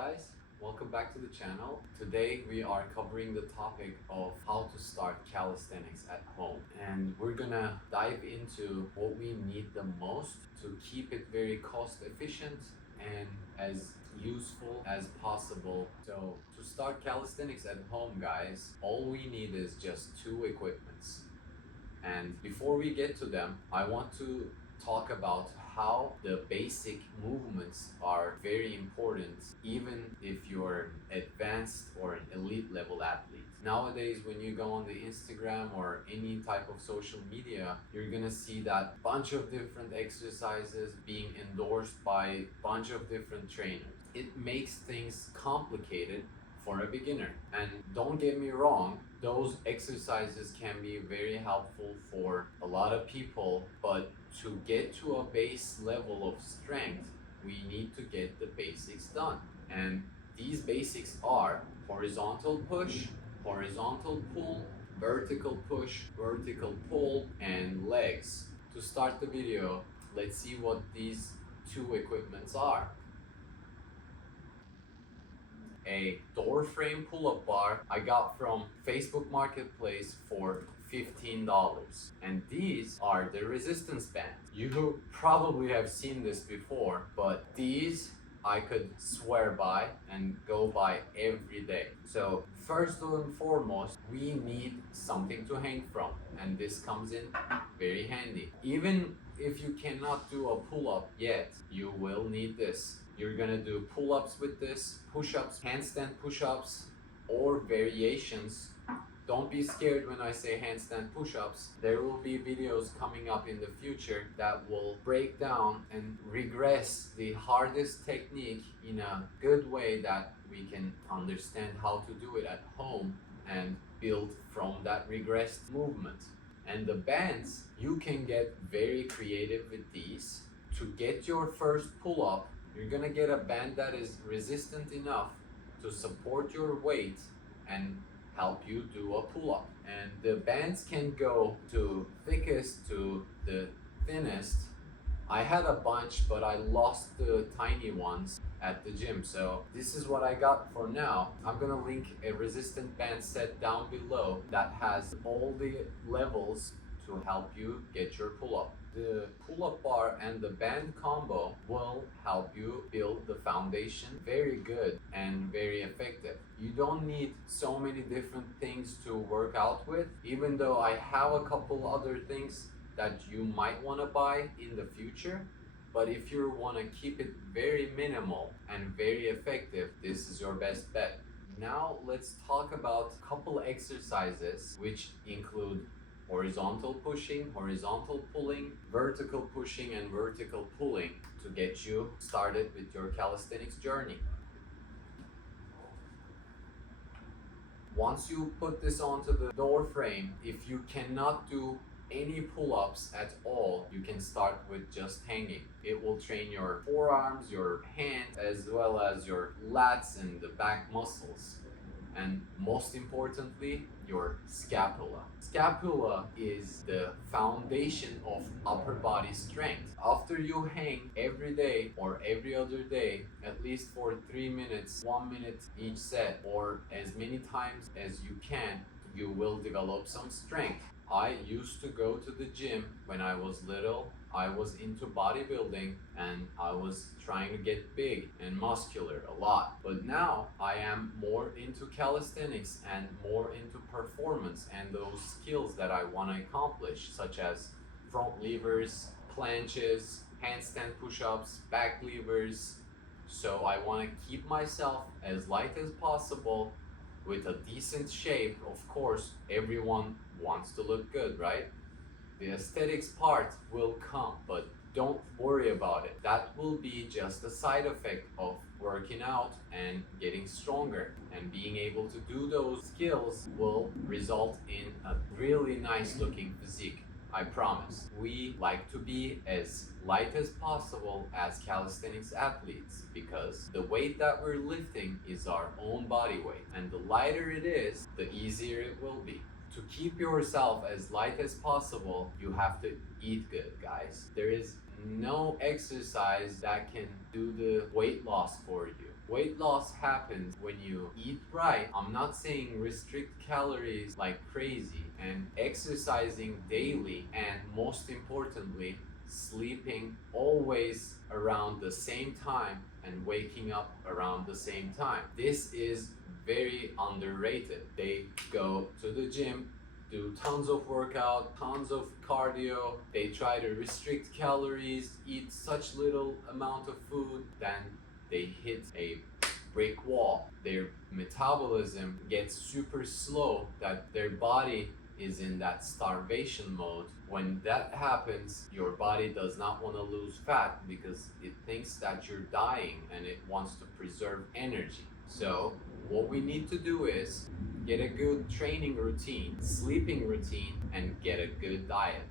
guys, welcome back to the channel. Today we are covering the topic of how to start calisthenics at home, and we're gonna dive into what we need the most to keep it very cost efficient and as useful as possible. So to start calisthenics at home, guys, all we need is just two equipments. And before we get to them, I want to talk about how the basic movements are very important, even if you're an advanced or an elite level athlete. Nowadays, when you go on the Instagram or any type of social media, you're gonna see that bunch of different exercises being endorsed by a bunch of different trainers. It makes things complicated for a beginner. And don't get me wrong, those exercises can be very helpful for a lot of people, but to get to a base level of strength, we need to get the basics done. And these basics are horizontal push, horizontal pull, vertical push, vertical pull, and legs. To start the video, let's see what these two equipments are. A door frame pull-up bar I got from Facebook Marketplace for $15, and these are the resistance bands. You probably have seen this before, but these I could swear by and go by every day. So first and foremost, we need something to hang from, and this comes in very handy. Even if you cannot do a pull-up yet, you will need this. You're gonna do pull-ups with this, push-ups, handstand push-ups, or variations. Don't be scared when I say handstand push-ups. There will be videos coming up in the future that will break down and regress the hardest technique in a good way that we can understand how to do it at home and build from that regressed movement. And the bands, you can get very creative with these. To get your first pull-up, you're gonna get a band that is resistant enough to support your weight and help you do a pull-up. And the bands can go to thickest to the thinnest. I had a bunch, but I lost the tiny ones at the gym. So this is what I got for now. I'm gonna link a resistant band set down below that has all the levels to help you get your pull-up. The pull-up bar and the band combo will help you build the foundation very good and very effective. You don't need so many different things to work out with, even though I have a couple other things that you might want to buy in the future. But if you want to keep it very minimal and very effective, this is your best bet. Now let's talk about a couple exercises which include horizontal pushing, horizontal pulling, vertical pushing, and vertical pulling to get you started with your calisthenics journey. Once you put this onto the door frame, if you cannot do any pull-ups at all, you can start with just hanging. It will train your forearms, your hands, as well as your lats and the back muscles. And most importantly, your scapula. Scapula is the foundation of upper body strength. After you hang every day or every other day, at least for 3 minutes, 1 minute each set, or as many times as you can, you will develop some strength. I used to go to the gym when I was little. I was into bodybuilding and I was trying to get big and muscular a lot. But now I am more into calisthenics and more into performance and those skills that I want to accomplish, such as front levers, planches, handstand push-ups, back levers. So I want to keep myself as light as possible with a decent shape. Of course, everyone wants to look good, right? The aesthetics part will come, but don't worry about it. That will be just a side effect of working out and getting stronger. And being able to do those skills will result in a really nice looking physique. I promise. We like to be as light as possible as calisthenics athletes because the weight that we're lifting is our own body weight. And the lighter it is, the easier it will be. To keep yourself as light as possible, you have to eat good, guys. There is no exercise that can do the weight loss for you. Weight loss happens when you eat right. I'm not saying restrict calories like crazy, and exercising daily, and most importantly, sleeping always around the same time and waking up around the same time. This is very underrated. They go to the gym, do tons of workout, tons of cardio. They try to restrict calories, eat such little amount of food, then they hit a brick wall. Their metabolism gets super slow, that their body is in that starvation mode. When that happens, your body does not want to lose fat because it thinks that you're dying and it wants to preserve energy. So what we need to do is get a good training routine, sleeping routine, and get a good diet.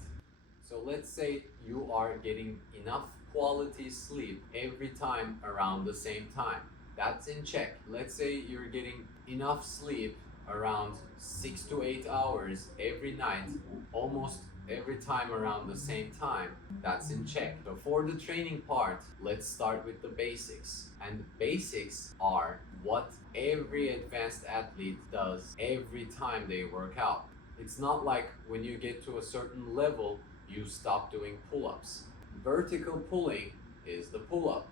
So let's say you are getting enough quality sleep every time around the same time. That's in check. Let's say you're getting enough sleep around 6 to 8 hours every night, almost every time around the same time. That's in check. So for the training part, let's start with the basics. And basics are what every advanced athlete does every time they work out. It's not like when you get to a certain level, you stop doing pull-ups. Vertical pulling is the pull-up.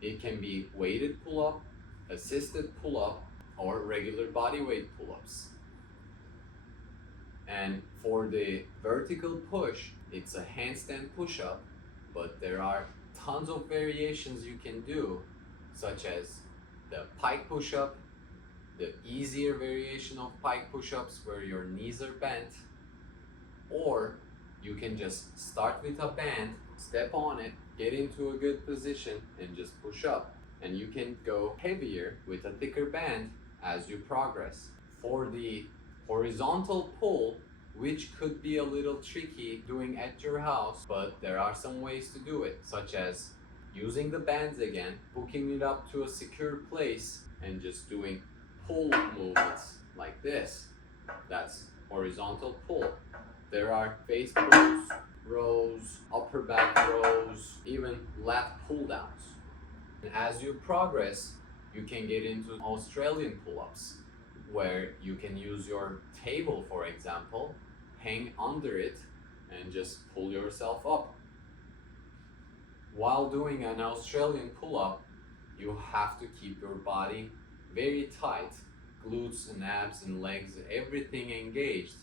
It can be weighted pull-up, assisted pull-up, or regular body weight pull-ups. And for the vertical push, it's a handstand push-up, but there are tons of variations you can do, such as the pike push-up, the easier variation of pike push-ups where your knees are bent, or you can just start with a band, step on it, get into a good position, and just push up. And you can go heavier with a thicker band as you progress. For the horizontal pull, which could be a little tricky doing at your house, but there are some ways to do it, such as using the bands again, hooking it up to a secure place, and just doing pull movements like this. That's horizontal pull. There are face pulls, rows, upper back rows, even lat pull downs. And as you progress, you can get into Australian pull-ups, where you can use your table, for example, hang under it, and just pull yourself up. While doing an Australian pull-up, you have to keep your body very tight, glutes and abs and legs, everything engaged,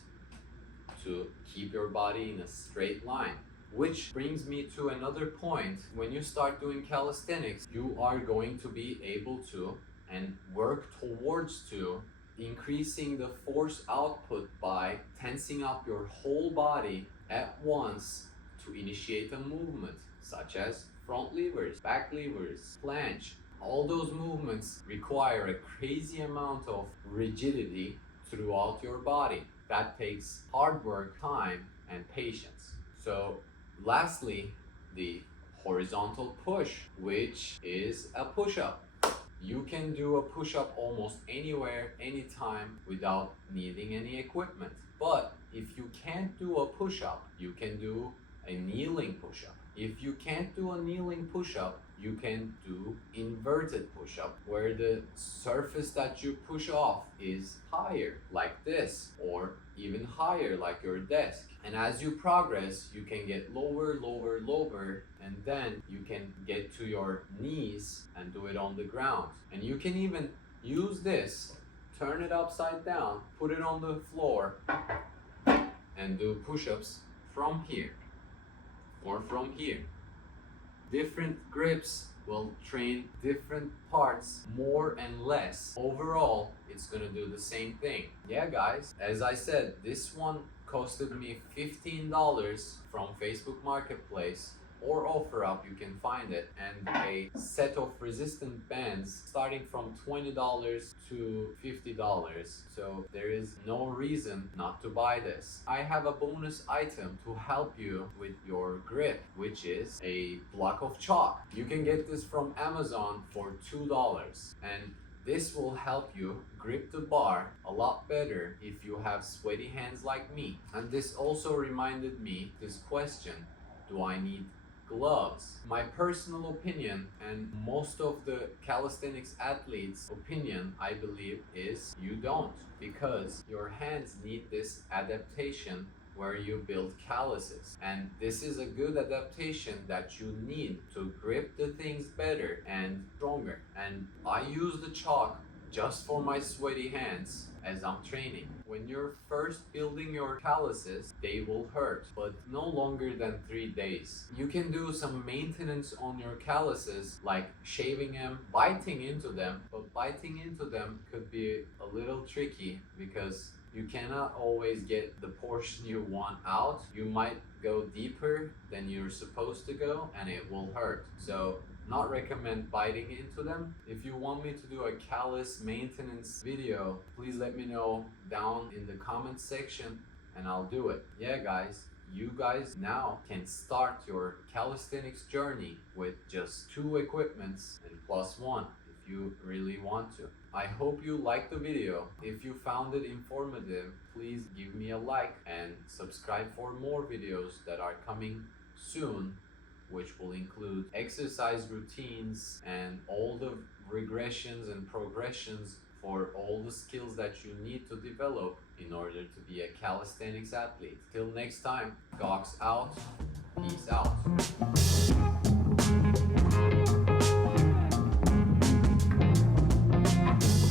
to keep your body in a straight line. Which brings me to another point. When you start doing calisthenics, you are going to be able to and work towards to increasing the force output by tensing up your whole body at once to initiate a movement, such as front levers, back levers, planche. All those movements require a crazy amount of rigidity throughout your body. That takes hard work, time, and patience. So lastly, the horizontal push, which is a push-up. You can do a push-up almost anywhere, anytime without needing any equipment. But if you can't do a push-up, you can do a kneeling push-up. If you can't do a kneeling push-up, you can do inverted push-up, where the surface that you push off is higher, like this, or even higher, like your desk. And as you progress, you can get lower, lower, lower, and then you can get to your knees and do it on the ground. And you can even use this, turn it upside down, put it on the floor, and do push-ups from here or from here. Different grips will train different parts more and less. Overall, it's gonna do the same thing. Yeah, guys, as I said, this one costed me $15 from Facebook Marketplace, or OfferUp, you can find it, and a set of resistant bands starting from $20 to $50. So there is no reason not to buy this. I have a bonus item to help you with your grip, which is a block of chalk. You can get this from Amazon for $2, and this will help you grip the bar a lot better if you have sweaty hands like me. And this also reminded me this question: do I need gloves. My personal opinion, and most of the calisthenics athletes' opinion, I believe, is you don't, because your hands need this adaptation where you build calluses. And this is a good adaptation that you need to grip the things better and stronger. And I use the chalk just for my sweaty hands as I'm training. When you're first building your calluses, they will hurt, but no longer than 3 days. You can do some maintenance on your calluses, like shaving them, biting into them, but biting into them could be a little tricky because you cannot always get the portion you want out. You might go deeper than you're supposed to go and it will hurt. So not recommend biting into them. If you want me to do a callus maintenance video, please let me know down in the comment section and I'll do it. Yeah guys, you guys now can start your calisthenics journey with just 2 equipments and +1 if you really want to. I hope you liked the video. If you found it informative, please give me a like and subscribe for more videos that are coming soon, which will include exercise routines and all the regressions and progressions for all the skills that you need to develop in order to be a calisthenics athlete. Till next time, Gox out. Peace out.